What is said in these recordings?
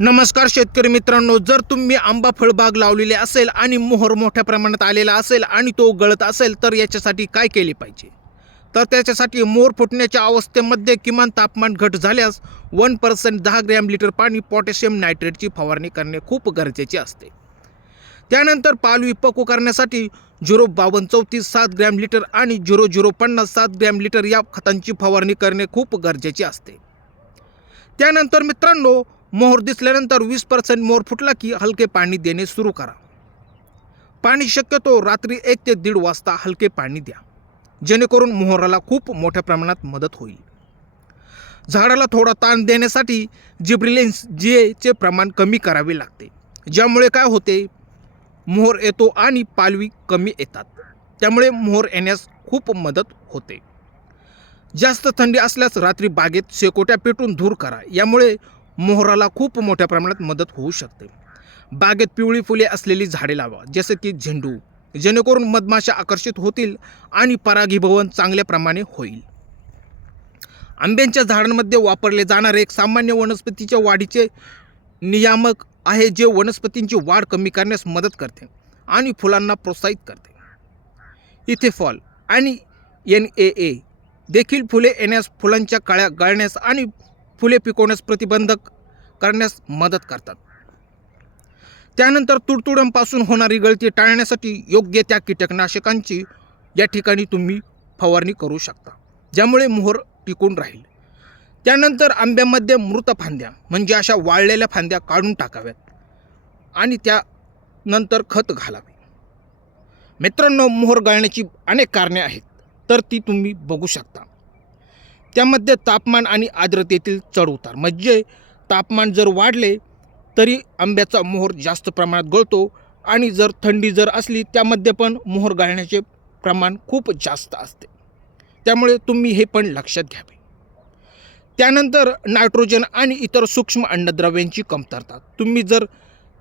नमस्कार शेतकरी मित्रांनो, जर तुम्ही आंबा फळबाग लावलेली असेल आणि मोहर मोठ्या प्रमाणात आलेला असेल आणि तो गळत असेल तर याच्यासाठी काय केले पाहिजे? तर त्याच्यासाठी मोहर फुटण्याच्या अवस्थेमध्ये किमान तापमान घट झाल्यास 1% 10 ग्रॅम लिटर पाणी पोटॅशियम नायट्रेटची फवारणी करणे खूप गरजेचे असते. त्यानंतर पालवी पक्व करण्यासाठी 05234 7 ग्रॅम लिटर आणि 0050 7 ग्रॅम लिटर या खतांची फवारणी करणे खूप गरजेचे असते. त्यानंतर मित्रांनो, मोहर दिसल्यानंतर 20% मोहर फुटला की हलके पाणी देणे सुरू करा. पाणी शक्यतो रात्री 1 ते 1.5 वाजता हलके पाणी द्या, जेणेकरून मोहराला खूप मोठ्या प्रमाणात मदत होईल. झाडाला थोडा ताण देण्यासाठी जिब्रेलिन्स चे प्रमाण कमी करावे लागते, ज्यामुळे काय होते, मोहर येतो आणि पालवी कमी येतात. त्यामुळे मोहर येण्यास खूप मदत होते. जास्त थंडी असल्यास रात्री बागेत शेकोट्या पेटून धूर करा, यामुळे मोहराला खूप मोठ्या प्रमाणात मदत होऊ शकते. बागेत पिवळी फुले असलेली झाडे लावा, जसे की झेंडू, जेणेकरून मधमाशा आकर्षित होतील आणि परागीभवन चांगल्या प्रमाणे होईल. आंब्याच्या झाडांमध्ये वापरले जाणारे एक सामान्य वनस्पतीच्या वाढीचे नियामक आहे, जे वनस्पतींची वाढ कमी करण्यास मदत करते आणि फुलांना प्रोत्साहित करते. इथेफॉल आणि NAA देखील फुले येण्यास, फुलांच्या कळ्या गळण्यास आणि फुले पिकवण्यास प्रतिबंधक करण्यास मदत करतात. त्यानंतर तुडतुड्यांपासून होणारी गळती टाळण्यासाठी योग्य त्या कीटकनाशकांची या ठिकाणी तुम्ही फवारणी करू शकता, ज्यामुळे मोहर टिकून राहील. त्यानंतर आंब्यामध्ये मृत फांद्या म्हणजे अशा वाळलेल्या फांद्या काढून टाकाव्यात आणि त्यानंतर खत घालावे. मित्रांनो, मोहर गळण्याची अनेक कारणे आहेत, तर ती तुम्ही बघू शकता. त्यामध्ये तापमान आणि आर्द्रतेतील चढउतार, म्हणजे तापमान जर वाढले तरी आंब्याचा मोहर जास्त प्रमाणात गळतो आणि जर थंडी असली त्यामध्ये पण मोहर गळण्याचे प्रमाण खूप जास्त असते. त्यामुळे तुम्ही हे पण लक्षात घ्यावे. त्यानंतर नायट्रोजन आणि इतर सूक्ष्म अन्नद्रव्यांची कमतरता. तुम्ही जर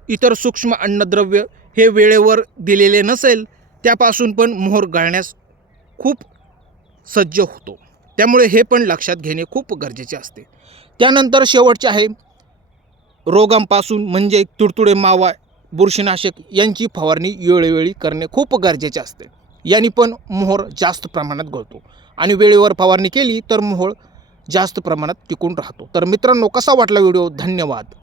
इतर सूक्ष्म अन्नद्रव्य हे वेळेवर दिलेले नसेल, त्यापासून पण मोहर गळण्यास खूप सज्ज होतो. त्यामुळे हे पण लक्षात घेणे खूप गरजेचे असते. त्यानंतर शेवटचे आहे रोगांपासून, म्हणजे तुडतुडे, मावा, बुरशीनाशक यांची फवारणी वेळोवेळी करणे खूप गरजेचे असते. यांनी पण मोहर जास्त प्रमाणात गळतो आणि वेळेवर फवारणी केली तर मोहर जास्त प्रमाणात टिकून राहतो. तर मित्रांनो, कसा वाटला व्हिडिओ? धन्यवाद.